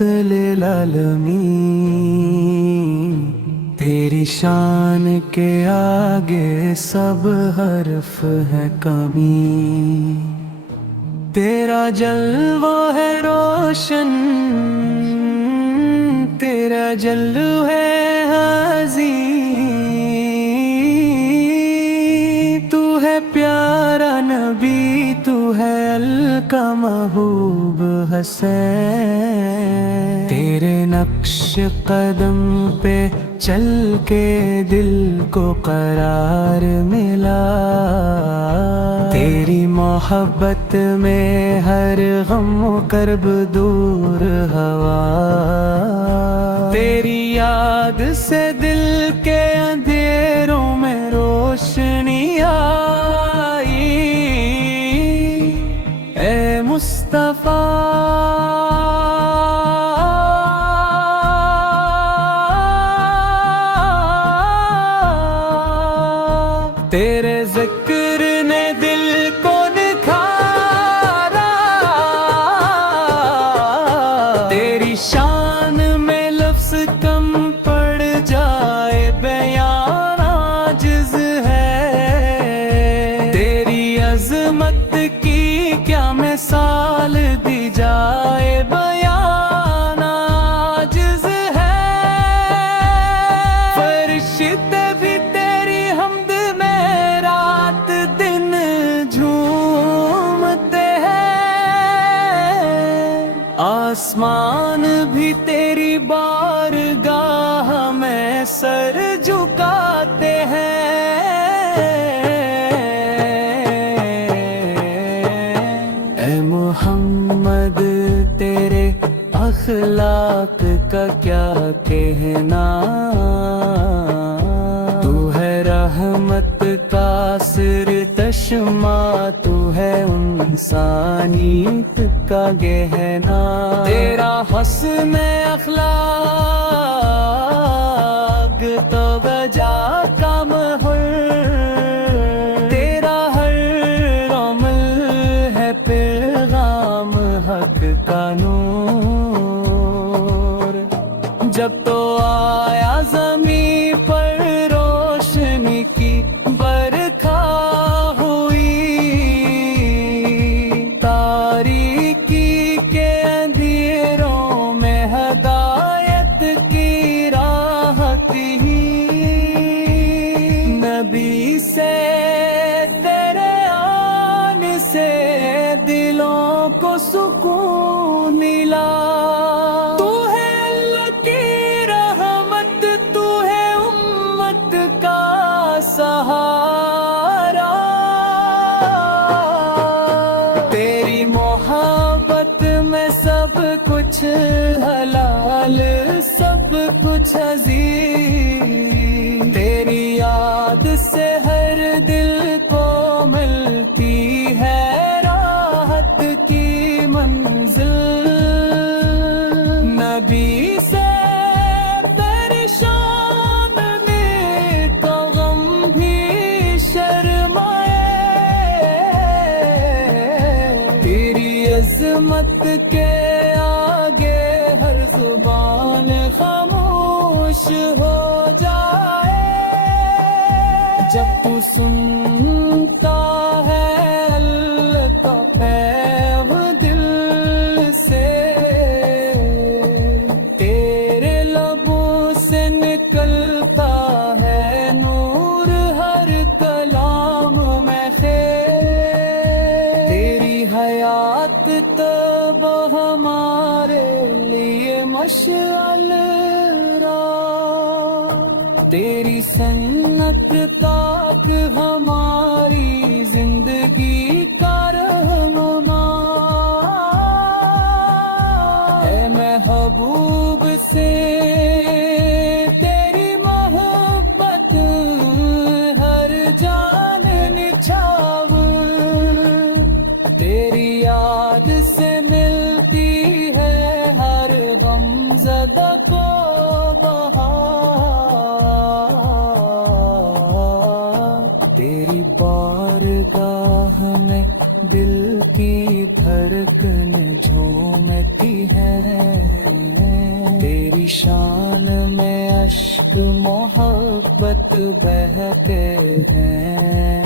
लिल आलमीन। तेरी शान के आगे सब हर्फ है कमी। तेरा जलवा है रोशन, तेरा जल्लू है हज़ी। तू है प्यारा नबी, तू है अलका महबूब हसैन। तेरे नक्श कदम पे चल के दिल को करार मिला। तेरी मोहब्बत में हर गम कर्ब दूर हवा। तेरी याद से दिल के अंधेरों में रोशनी आई। ए मुस्तफा तेरे जिक्र ने दिल को निखारा। तेरी शान में लफ्ज़ कम पड़ जाए बयान आजिज़ है। तेरी अज़मत की क्या मिसाल दी जाए बयान आजिज़ है। फरिश्ते भी तेरी हमद रात दिन झूमते हैं। आसमान भी तेरी बारगाह में सर झुकाते हैं। ए मोहम्मद तेरे अखलाक का क्या कहना। तू है रहमत का सिर तशमा, तू है इंसानियत का गहना। तेरा हस्न अखलाक तो बजा का महल। तेरा हर अमल है पैगाम हक का नूर। जब तो आया ज़मीं पर रोशनी की बरखा हुई। तारीकी के अंधेरों में हदायत की राहत ही। नबी से तेरे आने से दिलों को सुकून मिला। तू है अल्लाह की रहमत, तू है उम्मत का सहारा। तेरी मोहब्बत में सब कुछ हलाल, सब कुछ अज़ीज़। तेरी याद से हर दिल को मिलती है राहत की मंजिल। नबी से परेशान का गम भी शर्माए। तेरी अज़मत के आगे हर जुबान खामोश हो जाए। जब तू सुनता है अल्लाह का पैग़ाम दिल से। तेरे लबों से निकलता है नूर हर कलाम में खैर। तेरी हयात तब हमारे लिए मशअल राह। तेरी सन्नत ताक हमारी जिंदगी का रहनुमा। है महबूब से तेरी मोहब्बत हर जान निछाव। तेरी याद से मिलती है हर गमज़दा को बहार। तेरी बात दिल की धड़कन झूमती है, तेरी शान में अश्क मोहब्बत बहते हैं।